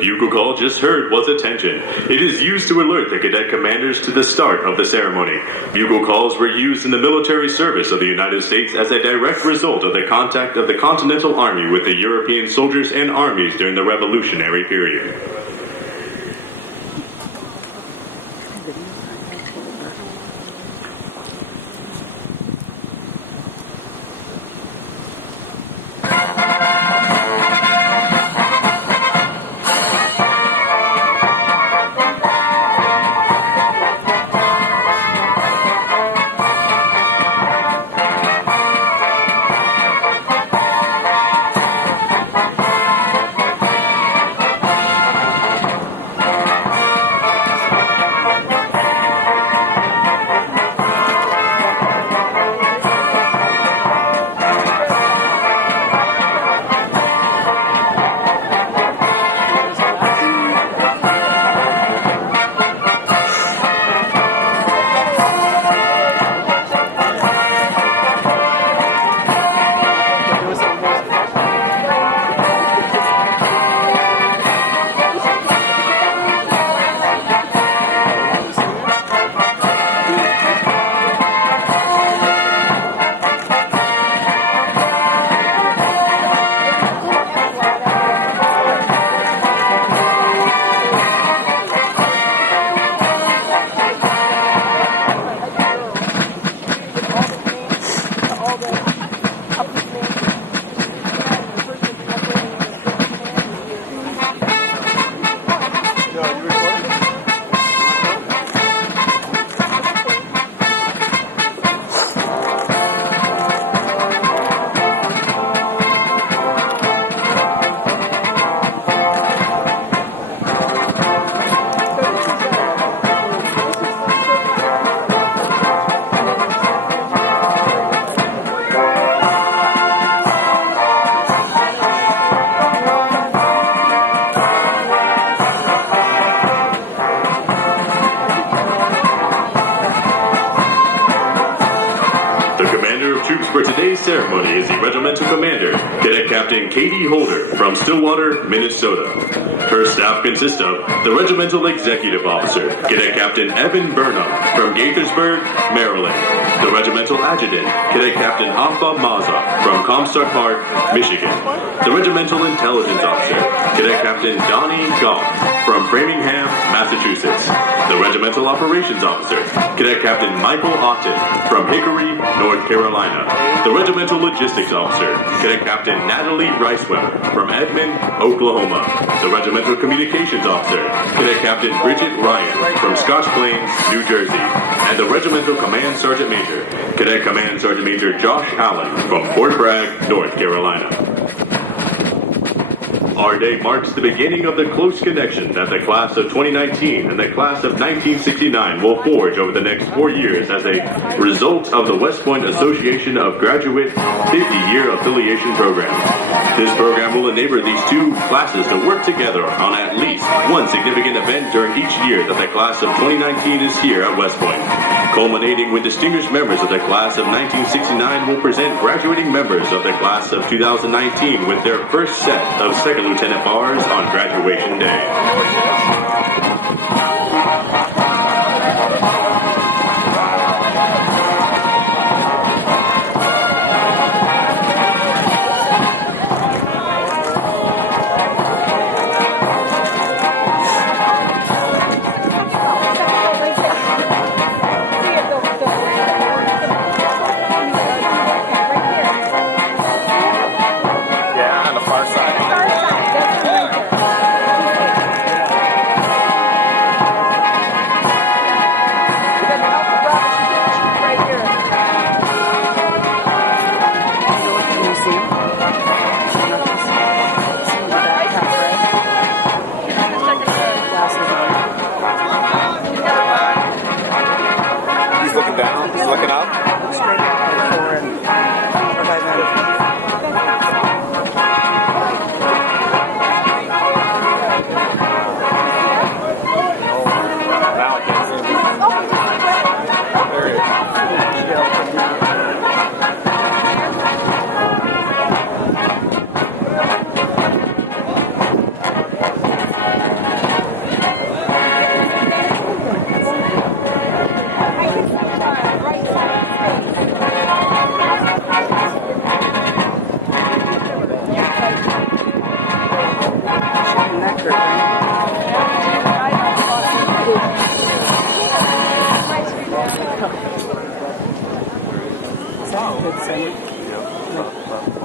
bugle call just heard was attention. It is used to alert the cadet commanders to the start of the ceremony. Bugle calls were used in the military service of the United States as a direct result of the contact of the Continental Army with the European soldiers and armies during the Revolutionary period. For today's ceremony is the Regimental Commander, Cadet Captain Katie Holder from Stillwater, Minnesota. Her staff consists of the Regimental Executive Officer, Cadet Captain Evan Burnham from Gaithersburg, Maryland. The Regimental Adjutant, Cadet Captain Afa Maza from Comstock Park, Michigan. The Regimental Intelligence Officer, Cadet Captain Donnie Goff from Framingham, Massachusetts. The Regimental Operations Officer, Cadet Captain Michael Otten from Hickory, North Carolina. The Regimental Logistics Officer, Cadet Captain Natalie Riceweber from Edmond, Oklahoma. The Regimental Communications Officer, Cadet Captain Bridget Ryan from Scotch Plains, New Jersey. And the Regimental Command Sergeant Major, Cadet Command Sergeant Major Josh Allen from Fort Bragg, North Carolina. Our day marks the beginning of the close connection that the class of 2019 and the class of 1969 will forge over the next 4 years as a result of the West Point Association of Graduate 50-Year Affiliation Program. This program will enable these two classes to work together on at least one significant event during each year that the class of 2019 is here at West Point. Culminating with distinguished members of the class of 1969 will present graduating members of the class of 2019 with their first set of second lieutenant bars on graduation day.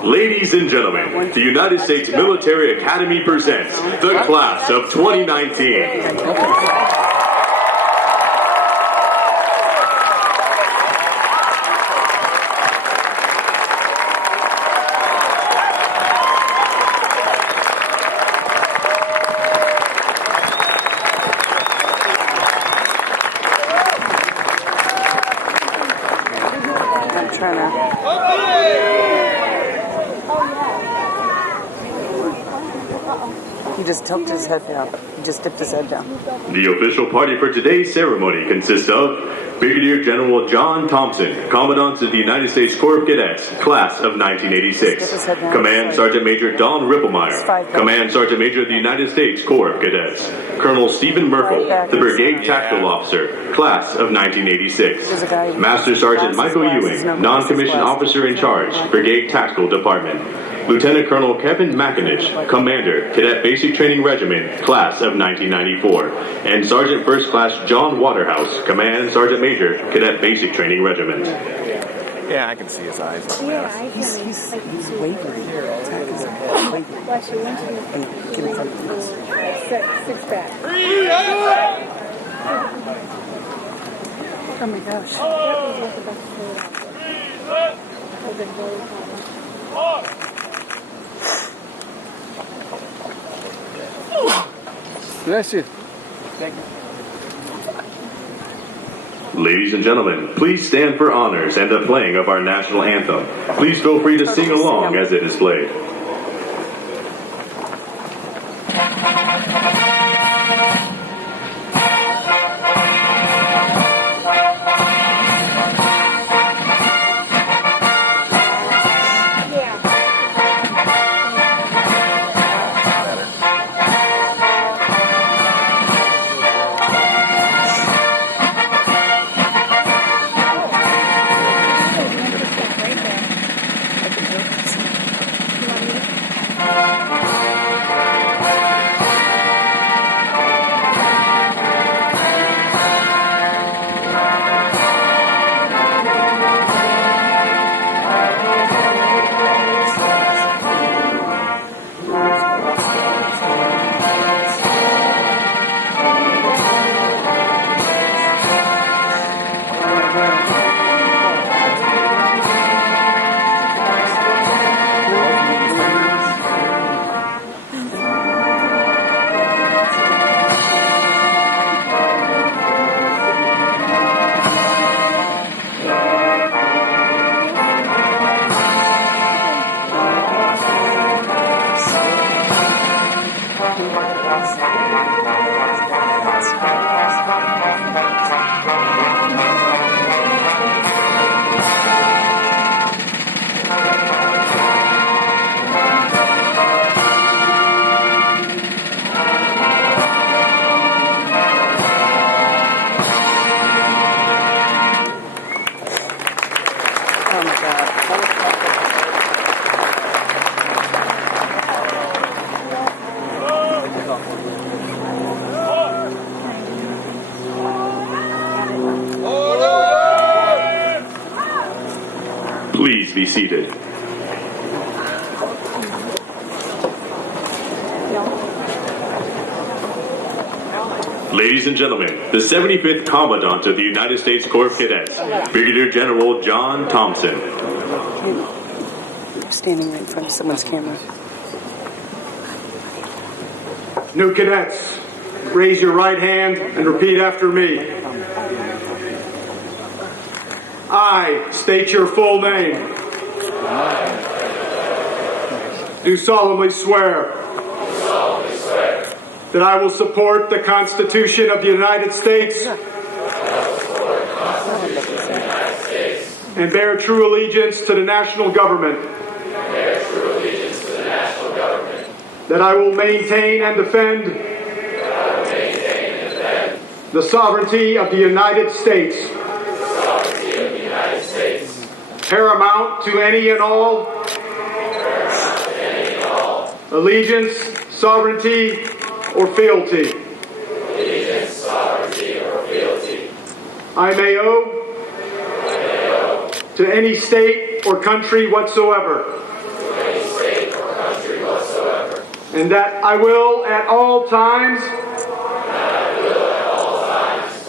Ladies and gentlemen, the United States Military Academy presents the class of 2019. He just tilted his head down. He just dipped his head down. The official party for today's ceremony consists of Brigadier General John Thompson, Commandant of the United States Corps of Cadets, Class of 1986. Command Sergeant Major Don Ripplemeyer, Command Sergeant Major of the United States Corps of Cadets. Colonel Stephen Merkel, the Brigade Tactical Officer, Class of 1986. Master Sergeant Michael Ewing, Non-Commissioned Officer in Charge, Brigade Tactical Department. Lieutenant Colonel Kevin McInish, Commander, Cadet Basic Training Regiment, Class of 1994, and Sergeant First Class John Waterhouse, Command Sergeant Major, Cadet Basic Training Regiment. Yeah, I can see his eyes. He's wavering. He's wavering. And get in front of us. Six back. Oh my gosh. Bless you. Ladies and gentlemen, please stand for honors and the playing of our national anthem. Please feel free to sing along as it is played. Please be seated. Ladies and gentlemen, the 75th Commandant of the United States Corps of Cadets, Brigadier General John Thompson. I'm standing right in front of someone's camera. New cadets, raise your right hand and repeat after me. I state your full name. Do solemnly swear that I will support the Constitution of the United States and bear true allegiance to the national government. That I will maintain and defend the sovereignty of the United States, paramount to any and all allegiance, sovereignty, or fealty. I may owe to any state state, or country whatsoever. And that I will at all times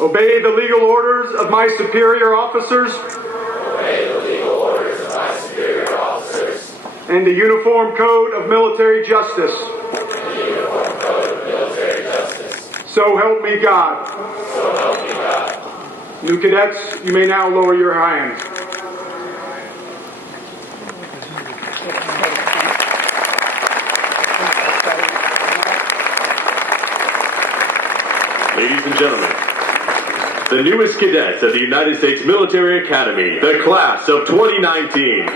obey the legal orders of my superior officers and the Uniform Code of Military Justice. So help me God. New cadets, you may now lower your hands. Ladies and gentlemen, the newest cadets of the United States Military Academy, the class of 2019.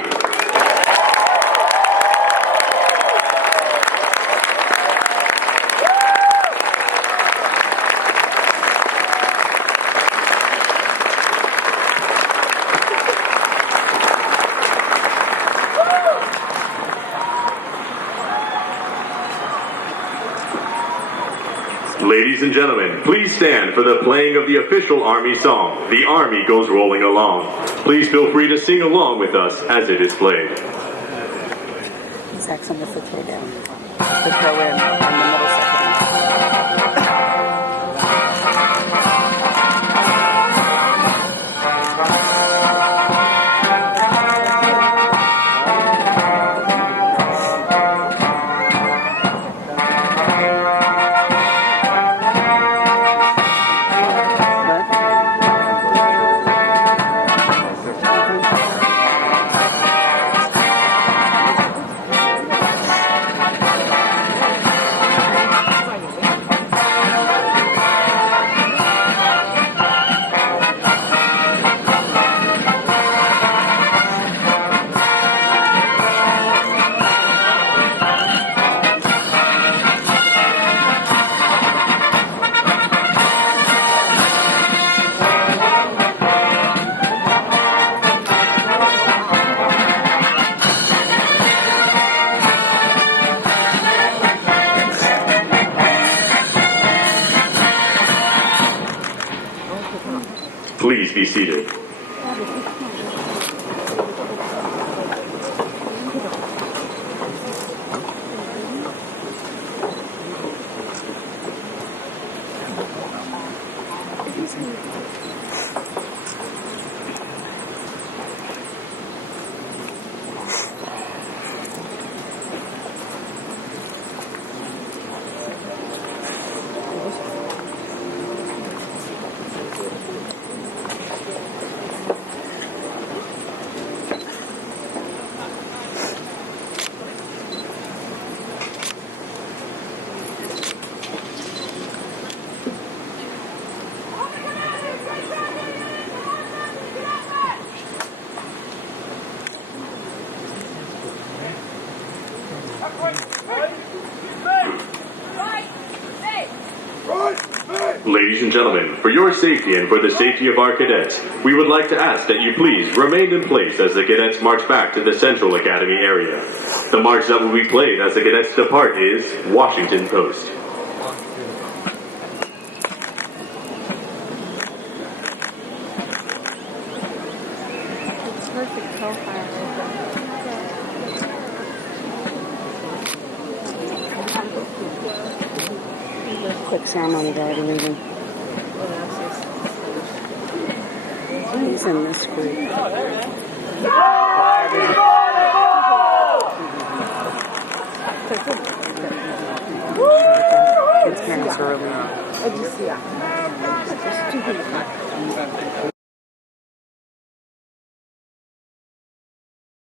Ladies and gentlemen, please stand for the playing of the official Army song, The Army Goes Rolling Along. Please feel free to sing along with us as it is played. Zach's almost the throw down. The throw in the middle second. Please be seated. Ladies and gentlemen, for your safety and for the safety of our cadets, we would like to ask that you please remain in place as the cadets march back to the Central Academy area. The march that will be played as the cadets depart is Washington Post. Perfect profile. Quick ceremony guard leaving. He's in this group.